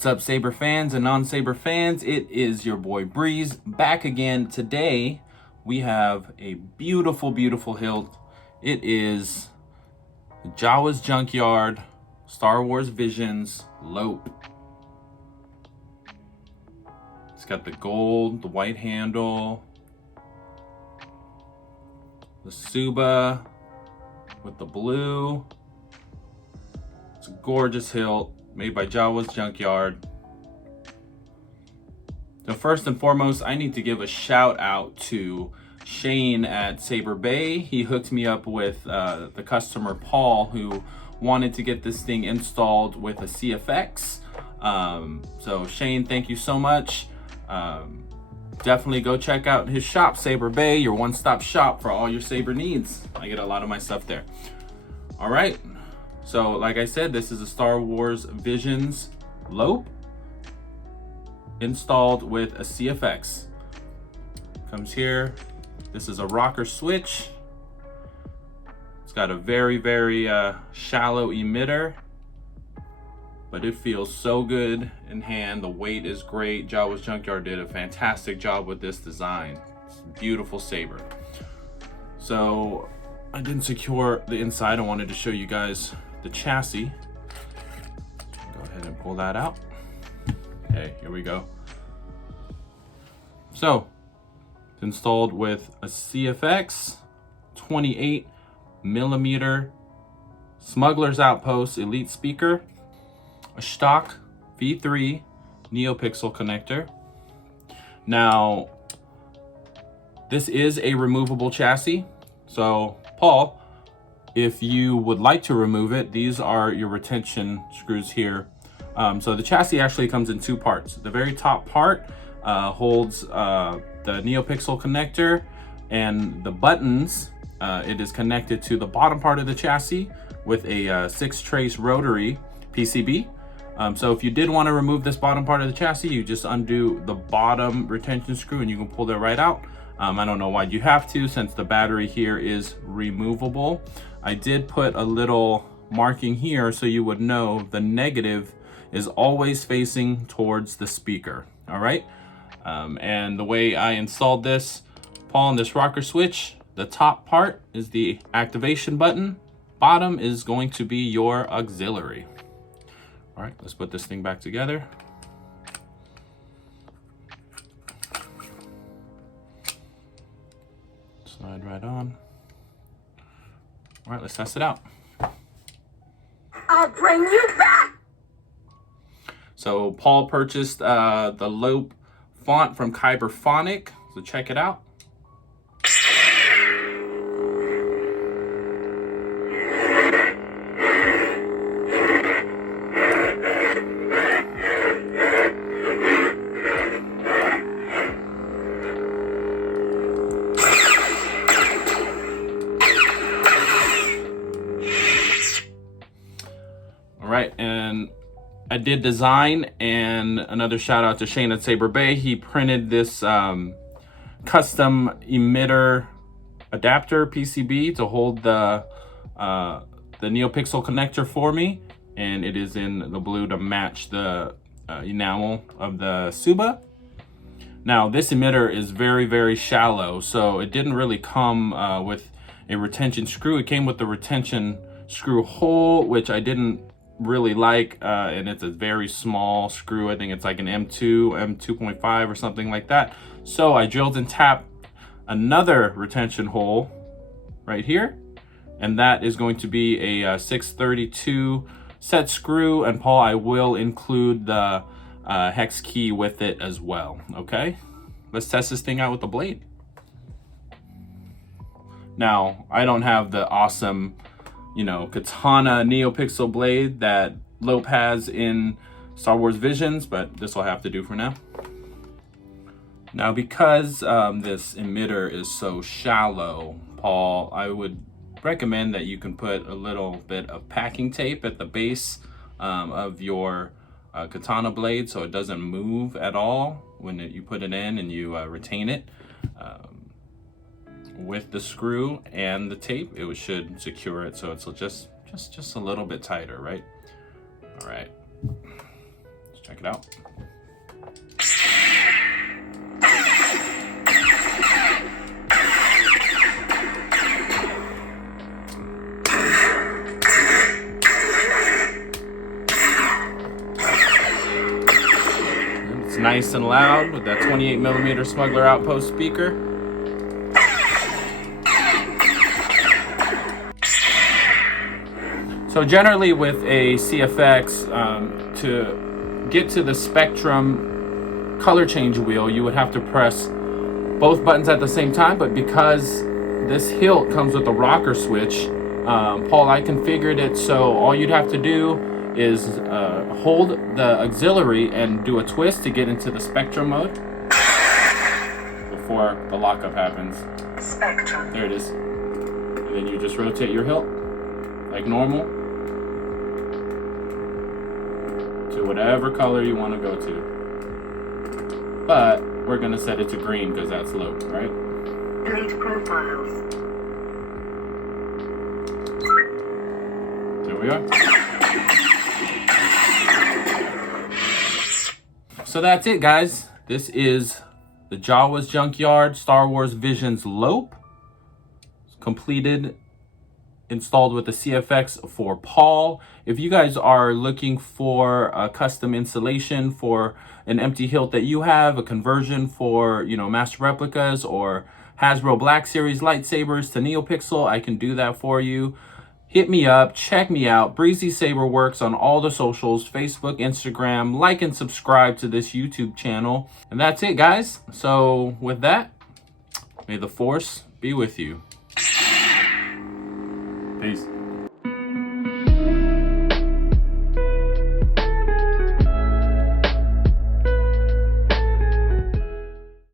What's up, Saber fans and non-Saber fans? It is your boy Breeze back again. Today we have a beautiful, beautiful hilt. It is Jawa's Junkyard Star Wars Visions LOP. It's got the gold, the white handle, the Suba with the blue. It's a gorgeous hilt made by Jawa's Junkyard. So first and foremost, I need to give a shout out to Shane at Saber Bay. He hooked me up with the customer Paul, who wanted to get this thing installed with a CFX. So Shane, thank you so much. Definitely go check out his shop, Saber Bay, your one-stop shop for all your Saber needs. I get a lot of my stuff there. All right. So like I said, this is a Star Wars Visions LOP installed with a CFX. Comes here. This is a rocker switch. It's got a very, very shallow emitter, but it feels so good in hand. The weight is great. Jawa's Junkyard did a fantastic job with this design. It's a beautiful saber. So I didn't secure the inside. I wanted to show you guys the chassis. Go ahead and pull that out. Okay, here we go. So it's installed with a CFX 28mm Smugglers Outpost Elite speaker, a shtok V3 Neopixel connector. Now, this is a removable chassis. So Paul, if you would like to remove it, these are your retention screws here. So the chassis actually comes in two parts. The very top part holds the Neopixel connector, and the buttons, it is connected to the bottom part of the chassis with a 6-trace rotary PCB. So if you did want to remove this bottom part of the chassis, you just undo the bottom retention screw and you can pull that right out. I don't know why you have to, since the battery here is removable. I did put a little marking here so you would know the negative is always facing towards the speaker. All right. And the way I installed this, Paul, on this rocker switch, the top part is the activation button. Bottom is going to be your auxiliary. All right, let's put this thing back together. Slide right on. All right, let's test it out. I'll bring you back. So Paul purchased the LOP font from Kyberphonic, so check it out. Right, and I did design, and another shout out to Shane at Saber Bay. He printed this custom emitter adapter PCB to hold the Neopixel connector for me, and it is in the blue to match the enamel of the Suba. Now this emitter is very, very shallow, so it didn't really come with a retention screw. It came with the retention screw hole, which I didn't really like, and it's a very small screw. I think it's like an M2.5 or something like that. So I drilled and tapped another retention hole right here, and that is going to be a 632 set screw. And Paul, I will include the hex key with it as well. Okay, let's test this thing out with the blade. Now, I don't have the awesome, you know, katana Neopixel blade that LOP has in Star Wars Visions, but this will have to do for now. Now, because this emitter is so shallow, Paul, I would recommend that you can put a little bit of packing tape at the base of your katana blade so it doesn't move at all when you put it in and you retain it. With the screw and the tape, it should secure it so it's just a little bit tighter, right? All right, let's Check it out. It's nice and loud with that 28mm Smuggler Outpost speaker. So generally with a CFX, to get to the spectrum color change wheel, you would have to press both buttons at the same time, but because this hilt comes with a rocker switch, Paul, I configured it so all you'd have to do is hold the auxiliary and do a twist to get into the spectrum mode before the lockup happens. Spectrum. There it is. And then you just rotate your hilt like normal to whatever color you want to go to. But we're going to set it to green because that's low, right? Delete profiles. There we are. So that's it, guys. This is the Jawa's Junkyard Star Wars Visions LOP. It's completed, installed with the CFX for Paul. If you guys are looking for a custom installation for an empty hilt that you have, a conversion for, you know, master replicas or Hasbro Black Series lightsabers to Neopixel, I can do that for you. Hit me up, check me out. Breezy Saber works on all the socials, Facebook, Instagram. Like and subscribe to this YouTube channel. And that's it, guys. So with that, may the Force be with you. Peace.